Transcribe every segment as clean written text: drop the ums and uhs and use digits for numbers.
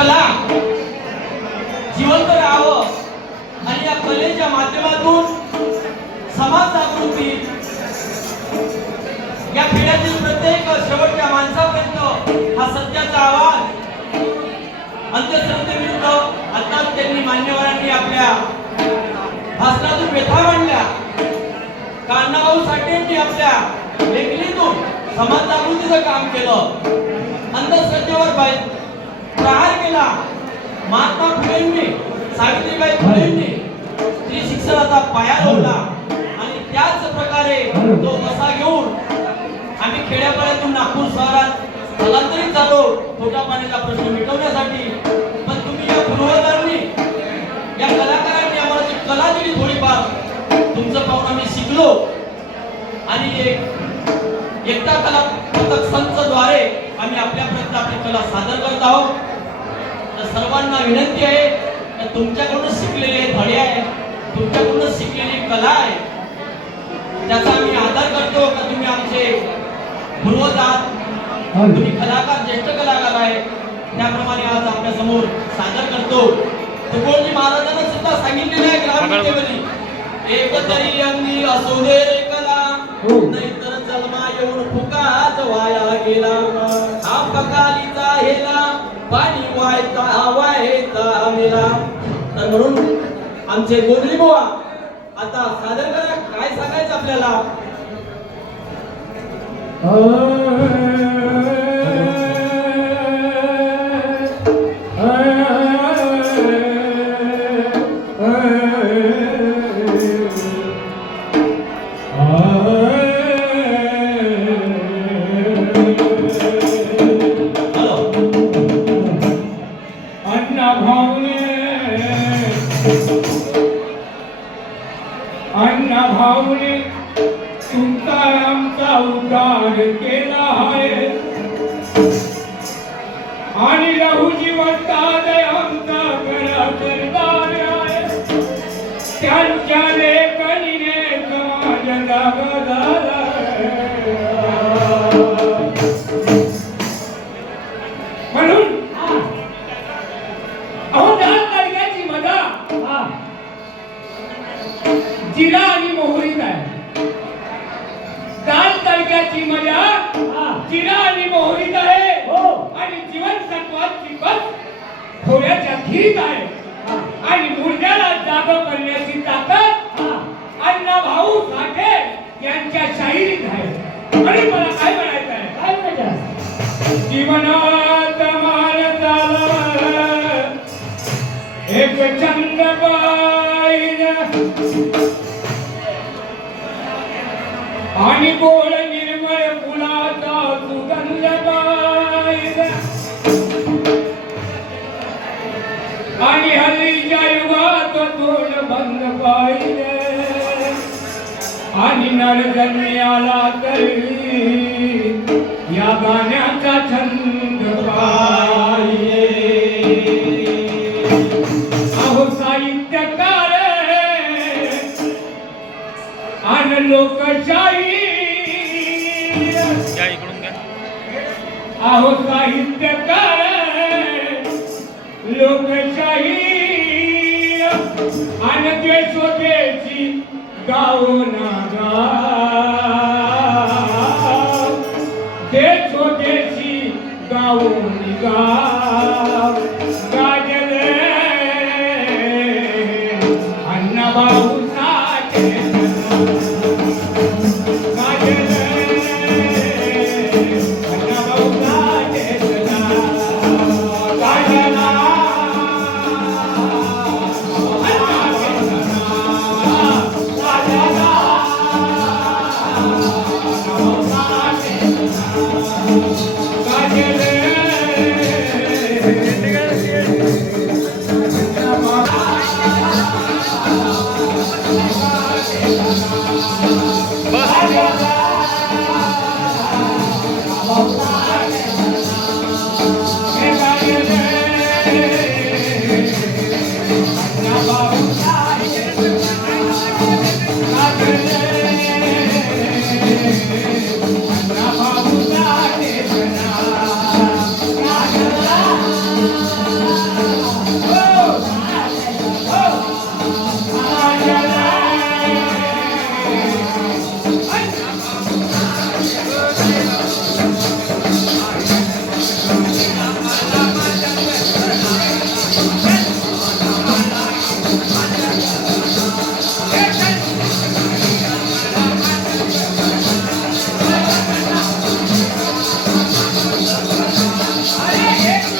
कला जिवंत राहावं आणि या कलेच्या माध्यमातून समाज जागृती या खेड्यातील प्रत्येक शेवटच्या माणसापर्यंत हा सत्याचा आवाज अंधश्रद्धेविरुद्ध आताच त्यांनी मान्यवरांनी आपल्या भाषणातून व्यथा मांडल्या. अण्णाभाऊ साठेंनी आपल्या लेखणीतून समाज जागृतीचं काम केलं. अंधश्रद्धेवर प्रहार केला. महात्मा फुलेंनी सावित्रीबाई फुलेंनी स्त्री शिक्षणाचा पाया रोवला आणि त्याच प्रकारे तो वसा घेऊन आम्ही खेड्यापाड्यातून नागपूर शहरात स्थलांतरित झालो पोटा पाण्याचा प्रश्न मिटवण्यासाठी. पण तुम्ही या पूर्वजांनी या कलाकारांनी आम्हाला जी कला दिली थोडीफार तुमचं पाहून आम्ही शिकलो आणि एकता कला पथक संचद्वारे आम्ही आपल्यापर्यंत आपली कला सादर करत आहोत. तर सर्वांना विनंती आहे की तुमच्याकडून शिकलेले धडे आहे, तुमच्याकडून शिकलेली कला आहे, त्याचा आम्ही आदर करतो का तुम्ही आमचे पूर्वज आहात, तुम्ही कलाकार ज्येष्ठ कलाकार आहे. त्याप्रमाणे आज आपल्या समोर सादर करतो. तुकोजी महाराजांना सुद्धा सांगितलेलं आहे ग्रामदेवनी एक तरी अंगी असू दे रे कला नाहीतर जन्मा येऊन फुकाच वाया गेला. हा पकालीचा हेला पाणी वाहायचा मेला. तर म्हणून आमचे गोंधळी बुवा आता सादर करा. काय सांगायचं आपल्याला? अण्णाभाऊने तुमचा आमचा उद्धार केला आहे आणि लहूजी वस्ताद आमचा घरादार आहे. त्यांच्या लेखणीने समाज जागला. म्हणून अहो दाल तडक्याची मजा जिरा आणि मोहरीत आहे. दाल तडक्याची मजा जिरा आणि मोहरीत आहे आणि जीवनसत्वाची बस खोऱ्याच्या खीरीत आहे आणि मुर्द्याला जागं करण्याची ताकद अण्णाभाऊ साठे यांच्या शाहिरीत आहे. आणि मला काय म्हणायचं आहे? काय म्हणायचं? जीवनात मानताला एक छंद पाहिजे आणि गोड निर्मळ फुलाचा सुगंध पाहिजे आणि हल्लीच्या युगात तोंड बंद पाहिजे आणि नरजन्मी आला तरी या गाण्याचा छंद पाहिजे. अहो साहित्यकार आणि लोकशाही अहो साहित्यकार लोकशाही आणि देशोदेशी गाओ ना गाव देशोदेशी गाओ गाव गाजले अण्णाभाऊ साठे गाजले अण्णाभाऊ साठे.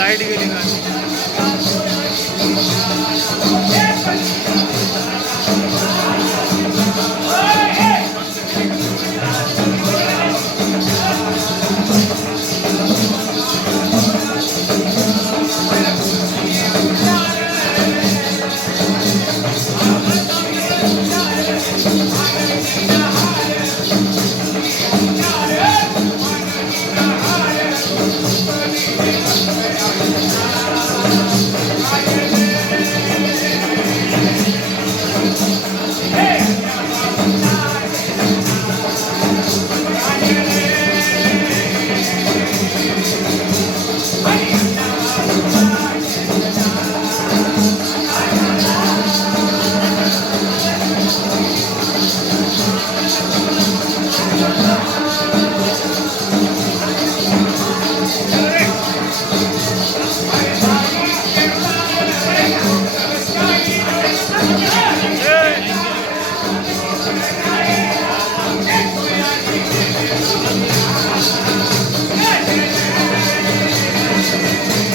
लाईट गेली का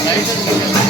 लाईट